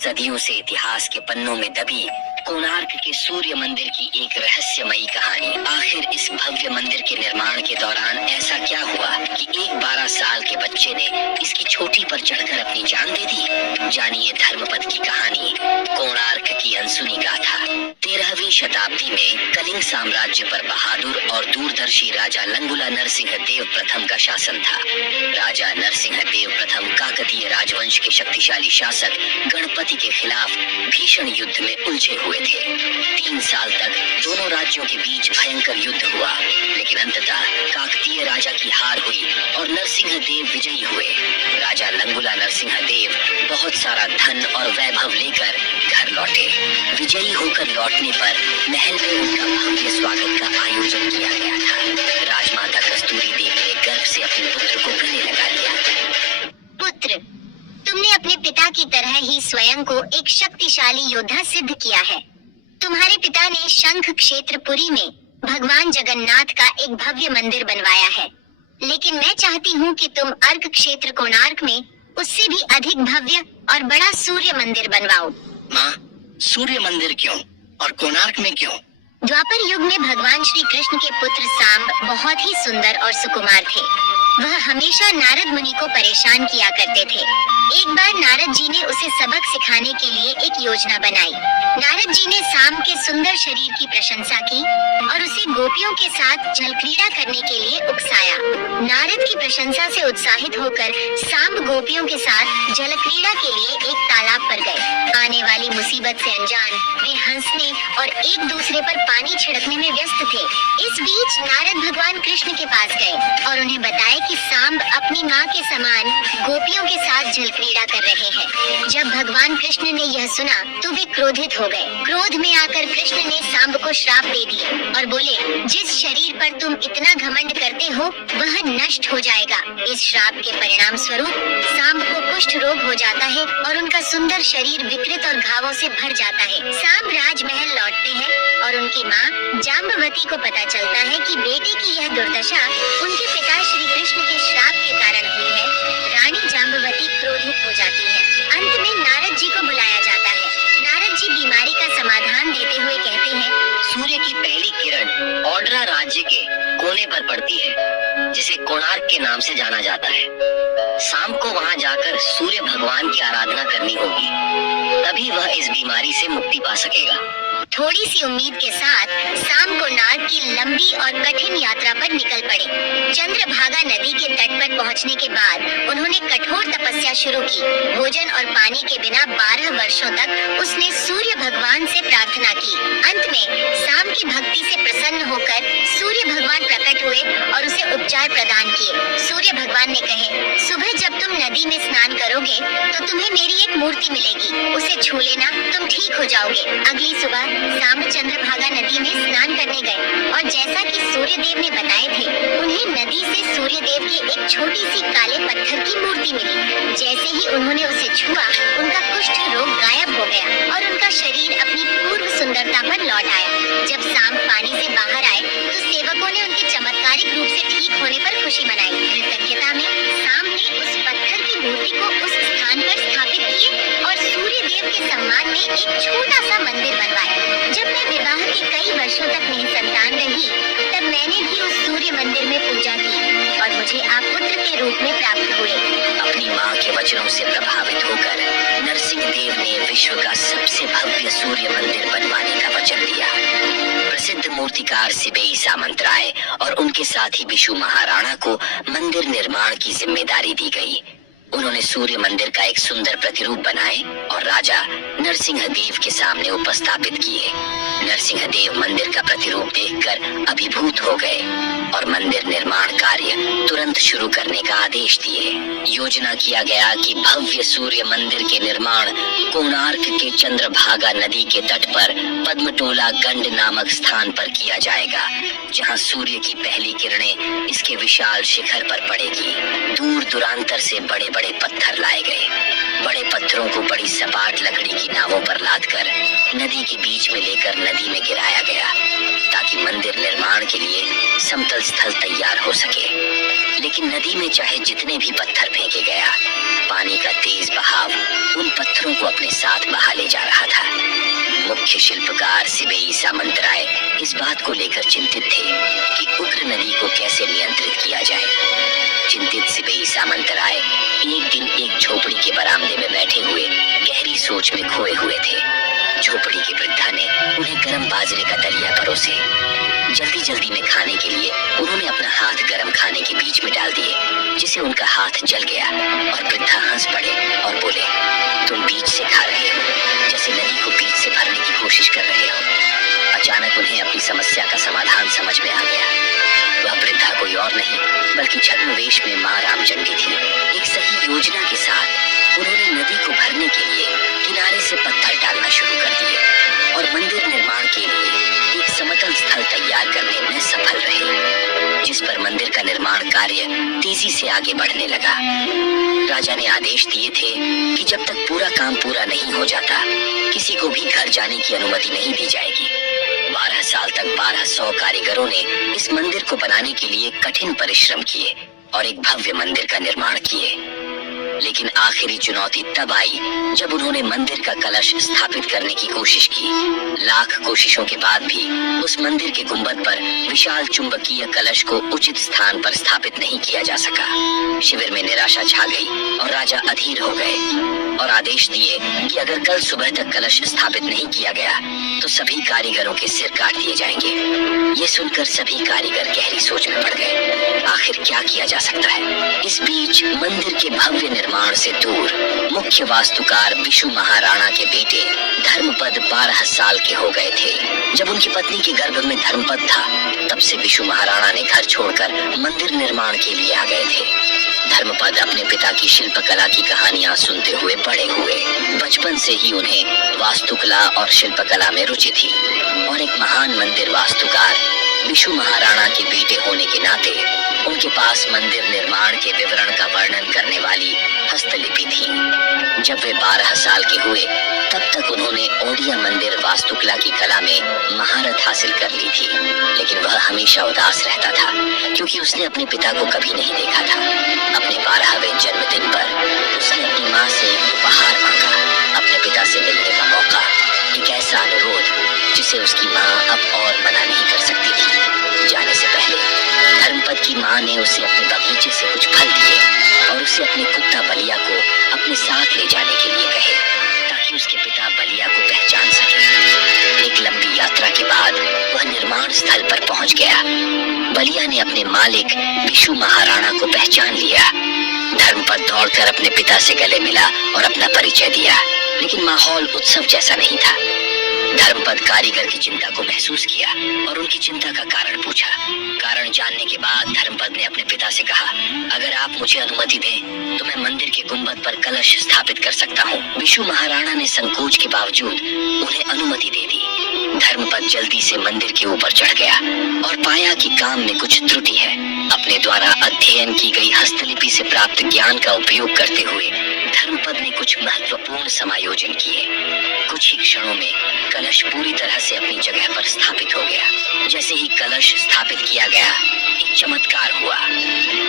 सदियों से इतिहास के पन्नों में दबी कोणार्क के सूर्य मंदिर की एक रहस्यमयी कहानी। आखिर इस भव्य मंदिर के निर्माण के दौरान ऐसा क्या हुआ कि एक 12 साल के बच्चे ने इसकी चोटी पर चढ़कर अपनी जान दे दी। जानिए धर्मपद की कहानी, कोणार्क की अनसुनी गाथा। 13वीं शताब्दी में कलिंग साम्राज्य पर बहादुर और दूरदर्शी राजा लंगुला नरसिंह देव प्रथम का शासन था। राजा नरसिंह देव प्रथम काकतीय राजवंश के शक्तिशाली शासक गणपति के खिलाफ भीषण युद्ध में उलझे हुए थे। 3 साल तक दोनों राज्यों के बीच भयंकर युद्ध हुआ, लेकिन अंततः काकतीय राजा की हार हुई और नरसिंह देव विजयी हुए। राजा लंगुला नरसिंह देव बहुत सारा धन और वैभव लेकर घर लौटे। विजयी होकर लौटने पर महल में उनका भव्य स्वागत का आयोजन किया गया था। राजमाता कस्तूरी देवी ने गर्व से अपने पुत्र को गले लगा लिया। पुत्र, तुमने अपने पिता की तरह ही स्वयं को एक शक्तिशाली योद्धा सिद्ध किया है। तुम्हारे पिता ने शंख क्षेत्रपुरी में भगवान जगन्नाथ का एक भव्य मंदिर बनवाया है, लेकिन मैं चाहती हूँ कि तुम अर्क क्षेत्र कोणार्क में उससे भी अधिक भव्य और बड़ा सूर्य मंदिर बनवाओ। माँ, सूर्य मंदिर क्यों और कोणार्क में क्यों? द्वापर युग में भगवान श्री कृष्ण के पुत्र सांब बहुत ही सुंदर और सुकुमार थे। वह हमेशा नारद मुनि को परेशान किया करते थे। एक बार नारद जी ने उसे सबक सिखाने के लिए एक योजना बनाई। नारद जी ने सांब के सुंदर शरीर की प्रशंसा की और उसे गोपियों के साथ जल क्रीड़ा करने के लिए उकसाया। नारद की प्रशंसा से उत्साहित होकर सांब गोपियों के साथ जल क्रीड़ा के लिए एक तालाब पर गए। आने वाली मुसीबत से अनजान वे हंसने और एक दूसरे पर पानी छिड़कने में व्यस्त थे। इस बीच नारद भगवान कृष्ण के पास गए और उन्हें बताया कि सांब अपनी माँ के समान गोपियों के साथ जल क्रीड़ा कर रहे हैं। जब भगवान कृष्ण ने यह सुना तो वे क्रोधित हो गए। क्रोध में आकर कृष्ण ने सांब को श्राप दे दिया और बोले, जिस शरीर पर तुम इतना घमंड करते हो वह नष्ट हो जाएगा। इस श्राप के परिणाम स्वरूप सांब को कुष्ठ रोग हो जाता है और उनका सुंदर शरीर विकृत और घावों से भर जाता है। सांब राजमहल लौटते हैं और उनकी माँ जाम्बवती को पता चलता है कि बेटे की यह दुर्दशा उनके पिता श्री कृष्ण के श्राप के कारण हुई है। रानी जाम्बवती क्रोधित हो जाती है। अंत में नारद जी को बुलाया जाता है। नारद जी बीमारी का समाधान देते हुए कहते हैं, सूर्य की पहली किरण ओड्रा राज्य के कोने पर पड़ती है, जिसे कोणार्क के नाम से जाना जाता है। शाम को वहां जाकर सूर्य भगवान की आराधना करनी होगी, तभी वह इस बीमारी से मुक्ति पा सकेगा। थोड़ी सी उम्मीद के साथ शाम को नाग की लंबी और कठिन यात्रा पर निकल पड़े। चंद्रभागा नदी के तट पर पहुंचने के बाद उन्होंने कठोर तपस्या शुरू की। भोजन और पानी के बिना 12 वर्षों तक उसने सूर्य भगवान से प्रार्थना की। अंत में शाम की भक्ति से प्रसन्न होकर सूर्य भगवान प्रकट हुए और उसे उपचार प्रदान किए। सूर्य भगवान ने कहे, सुबह जब तुम नदी में स्नान करोगे तो तुम्हें मेरी एक मूर्ति मिलेगी, उसे छू लेना, तुम ठीक हो जाओगे। अगली सुबह सांब चंद्रभागा नदी में स्नान करने गए और जैसा कि सूर्यदेव ने बताए थे, उन्हें नदी से सूर्यदेव की एक छोटी सी काले पत्थर की मूर्ति मिली। जैसे ही उन्होंने उसे छुआ, उनका कुष्ठ रोग गायब हो गया और उनका शरीर अपनी पूर्व सुंदरता पर लौट आया। जब सांब पानी से बाहर आए तो सेवकों ने उनके चमत्कारिक रूप से ठीक होने पर खुशी मनाई। कृतज्ञता में सांब ने उस पत्थर की मूर्ति को उस स्थान पर स्थापित किए और सूर्यदेव के सम्मान में एक छोटा सा मंदिर बनवाया। जब मैं विवाह के कई वर्षों तक निसंतान रही, तब मैंने भी उस सूर्य मंदिर में पूजा की और मुझे आप पुत्र के रूप में प्राप्त हुए। अपनी माँ के वचनों से प्रभावित होकर नरसिंह देव ने विश्व का सबसे भव्य सूर्य मंदिर बनवाने का वचन दिया। प्रसिद्ध मूर्तिकार सिबेई सामंतराय और उनके साथी विशु महाराणा को मंदिर निर्माण की जिम्मेदारी दी गई। उन्होंने सूर्य मंदिर का एक सुंदर प्रतिरूप बनाए और राजा नरसिंह देव के सामने उपस्थापित किए। नरसिंह देव मंदिर का प्रतिरूप देखकर अभिभूत हो गए और मंदिर निर्माण कार्य तुरंत शुरू करने का आदेश दिए। योजना किया गया कि भव्य सूर्य मंदिर के निर्माण कोणार्क के चंद्रभागा नदी के तट पर पद्मटोला गंड नामक स्थान पर किया जाएगा, जहां सूर्य की पहली किरणें इसके विशाल शिखर पर पड़ेगी। दूर दूरांतर से बड़े बड़े पत्थर लाए गए। बड़े पत्थरों को बड़ी सपाट लकड़ी की नावों पर लादकर नदी के बीच में लेकर नदी में गिराया गया, ताकि मंदिर निर्माण के लिए समतल स्थल तैयार हो सके। लेकिन नदी में चाहे जितने भी पत्थर फेंके गया, पानी का तेज बहाव उन पत्थरों को अपने साथ बहा ले जा रहा था। मुख्य शिल्पकार सिबेई सामंतराय इस बात को लेकर चिंतित थे कि उग्र नदी को कैसे नियंत्रित किया जाए। चिंतित सिबेई सामंतराय एक दिन एक झोपड़ी के बरामदे में बैठे हुए गहरी सोच में खोए हुए थे। झोपड़ी की वृद्धा ने उन्हें गर्म बाजरे का दलिया परोसे। जल्दी जल्दी में खाने के लिए उन्होंने अपना हाथ गर्म खाने के बीच में डाल दिए, जिससे उनका हाथ जल गया और वृद्धा हंस पड़े और बोले, तुम बीच से खा रहे हो, जैसे नदी को बीच से भरने की कोशिश कर रहे हो। अचानक उन्हें अपनी समस्या का समाधान समझ में आ गया। वह वृद्धा कोई और नहीं बल्कि छद्मवेश में माँ रामचंडी थी। एक सही योजना के साथ उन्होंने नदी को भरने के लिए किनारे से पत्थर डालना शुरू कर दिए और मंदिर निर्माण के लिए एक समतल स्थल तैयार करने में सफल रहे, जिस पर मंदिर का निर्माण कार्य तेजी से आगे बढ़ने लगा। राजा ने आदेश दिए थे कि जब तक पूरा काम पूरा नहीं हो जाता, किसी को भी घर जाने की अनुमति नहीं दी जाएगी। 12 साल तक 1200 कारीगरों ने इस मंदिर को बनाने के लिए कठिन परिश्रम किए और एक भव्य मंदिर का निर्माण किए। लेकिन आखिरी चुनौती तब आई जब उन्होंने मंदिर का कलश स्थापित करने की कोशिश की। लाख कोशिशों के बाद भी उस मंदिर के गुंबद पर विशाल चुंबकीय कलश को उचित स्थान पर स्थापित नहीं किया जा सका। शिविर में निराशा छा गई और राजा अधीर हो गए और आदेश दिए कि अगर कल सुबह तक कलश स्थापित नहीं किया गया तो सभी कारीगरों के सिर काट दिए जाएंगे। ये सुनकर सभी कारीगर गहरी सोच में पड़ गए। आखिर क्या किया जा सकता है? इस बीच मंदिर के भव्य निर्माण से दूर मुख्य वास्तुकार विशु महाराणा के बेटे धर्मपद 12 साल के हो गए थे। जब उनकी पत्नी के गर्भ में धर्मपद था, तब से विशु महाराणा ने घर छोड़कर मंदिर निर्माण के लिए आ गए थे। धर्मपद अपने पिता की शिल्पकला की कहानियां सुनते हुए बड़े हुए। बचपन से ही उन्हें वास्तुकला और शिल्पकला में रुचि थी और एक महान मंदिर वास्तुकार विशु महाराणा के बेटे होने के नाते उनके पास मंदिर निर्माण के विवरण का वर्णन करने वाली हस्तलिपि थी। जब वे 12 साल के हुए, तब तक उन्होंने ओडिया मंदिर वास्तुकला की कला में महारत हासिल कर ली थी। लेकिन वह हमेशा उदास रहता था क्योंकि उसने अपने पिता को कभी नहीं देखा था। अपने 12वें जन्मदिन पर उसने अपनी माँ से एक उपहार मांगा, अपने पिता से मिलने का मौका, एक ऐसा अनुरोध जिसे उसकी माँ अब और मना नहीं कर सकती थी। जाने से पहले धर्मपद की माँ ने उसे अपने बगीचे से कुछ फल दिए और उसे अपने कुत्ता बलिया को अपने साथ ले जाने के लिए कहे ताकि उसके पिता बलिया को पहचान सके। एक लंबी यात्रा के बाद वह निर्माण स्थल पर पहुंच गया। बलिया ने अपने मालिक विशु महाराणा को पहचान लिया। धर्मपद दौड़कर अपने पिता से गले मिला और अपना परिचय दिया, लेकिन माहौल उत्सव जैसा नहीं था। धर्मपद कारीगर की चिंता को महसूस किया और उनकी चिंता का कारण पूछा। कारण जानने के बाद धर्मपद ने अपने पिता से कहा, अगर आप मुझे अनुमति दें तो मैं मंदिर के गुंबद पर कलश स्थापित कर सकता हूँ। विशु महाराणा ने संकोच के बावजूद उन्हें अनुमति दे दी। धर्मपद जल्दी से मंदिर के ऊपर चढ़ गया और पाया कि काम में कुछ त्रुटि है। अपने द्वारा अध्ययन की गई हस्तलिपि से प्राप्त ज्ञान का उपयोग करते हुए धर्मपद ने कुछ महत्वपूर्ण समायोजन किए। कुछ ही क्षणों में कलश पूरी तरह से अपनी जगह पर स्थापित हो गया। जैसे ही कलश स्थापित किया गया, एक चमत्कार हुआ।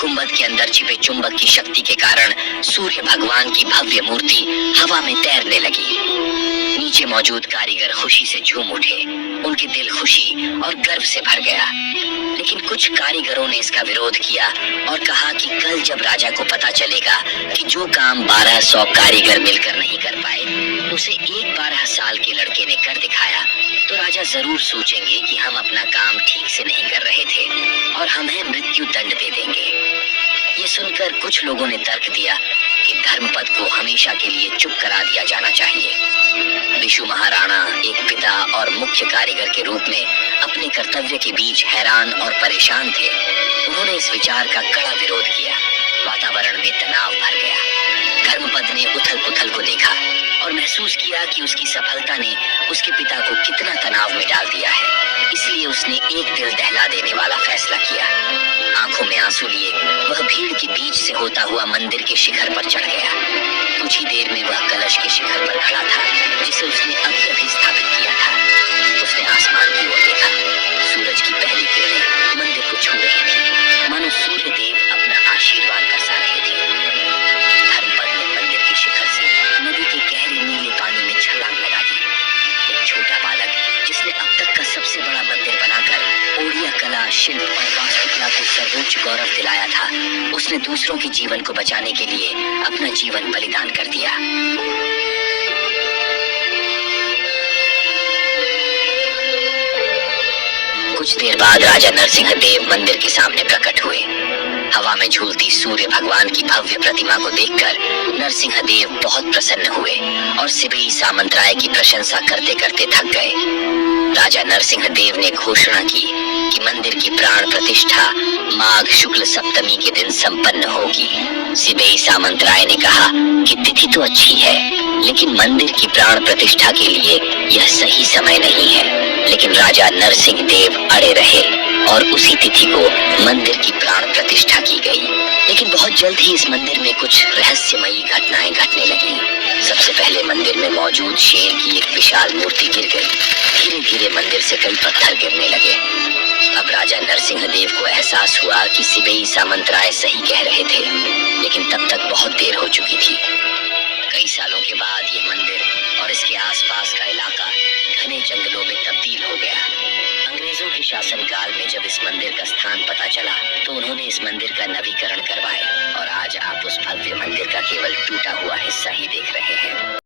गुंबद के अंदर छिपे चुंबक की शक्ति के कारण सूर्य भगवान की भव्य मूर्ति हवा में तैरने लगी। नीचे मौजूद कारीगर खुशी से झूम उठे। उनके दिल खुशी और गर्व से भर गया। लेकिन कुछ कारीगरों ने इसका विरोध किया और कहा कि कल जब राजा को पता चलेगा कि जो काम 1200 कारीगर मिलकर नहीं कर पाए, उसे एक 12 साल के लड़के ने कर दिखाया, तो राजा जरूर सोचेंगे कि हम अपना काम ठीक से नहीं कर रहे थे और हमें मृत्यु दंड दे देंगे। ये सुनकर कुछ लोगों ने तर्क दिया कि धर्मपद को हमेशा के लिए चुप करा दिया जाना चाहिए। विशु महाराणा एक पिता और मुख्य कारीगर के रूप में अपने कर्तव्य के बीच हैरान और परेशान थे। उन्होंने इस विचार का कड़ा विरोध किया। वातावरण में तनाव भर गया। धर्मपद ने उथल पुथल को देखा और महसूस किया कि उसकी सफलता ने उसके पिता को कितना तनाव में डाल दिया है। इसलिए उसने एक दिल दहला देने वाला फैसला किया। आंखों में आंसू लिए वह भीड़ के बीच से होता हुआ मंदिर के शिखर पर चढ़ गया। कुछ ही देर में वह कलश के शिखर पर खड़ा था, जिसे उसने अभी अभी स्थापित किया था। उसने आसमान की ओर देखा। सूरज की पहली किरणें मंदिर को छू रही थी, मानो सूर्य देव अपना आशीर्वाद बरसा रहे थे। धर्मपद ने ओडिया कला, शिल्प और वास्तुकला को सर्वोच्च गौरव दिलाया था। उसने दूसरों के जीवन को बचाने के लिए अपना जीवन बलिदान कर दिया। कुछ देर बाद राजा नरसिंह देव मंदिर के सामने प्रकट हुए। हवा में झूलती सूर्य भगवान की भव्य प्रतिमा को देखकर नरसिंह देव बहुत प्रसन्न हुए और सिबेई सामंतराय की प्रशंसा करते करते थक गए। राजा नरसिंह देव ने घोषणा की कि मंदिर की प्राण प्रतिष्ठा माघ शुक्ल सप्तमी के दिन संपन्न होगी। सिबेई सामंतराय ने कहा कि तिथि तो अच्छी है, लेकिन मंदिर की प्राण प्रतिष्ठा के लिए यह सही समय नहीं है। लेकिन राजा नरसिंह देव अड़े रहे और उसी तिथि को मंदिर की प्राण प्रतिष्ठा की गई। लेकिन बहुत जल्द ही इस मंदिर में कुछ रहस्यमयी घटनाएं घटने लगी। सबसे पहले मंदिर में मौजूद शेर की एक विशाल मूर्ति गिर गई। धीरे धीरे मंदिर से कई पत्थर गिरने लगे। अब राजा नरसिंह देव को एहसास हुआ कि सिबेई सामंतराय सही कह रहे थे, लेकिन तब तक बहुत देर हो चुकी थी। कई सालों के बाद ये मंदिर और इसके आसपास का इलाका घने जंगलों में तब्दील हो गया। अंग्रेजों के शासनकाल में जब इस मंदिर का स्थान पता चला तो उन्होंने इस मंदिर का नवीकरण करवाया और आज आप उस भव्य मंदिर का केवल टूटा हुआ हिस्सा ही देख रहे हैं।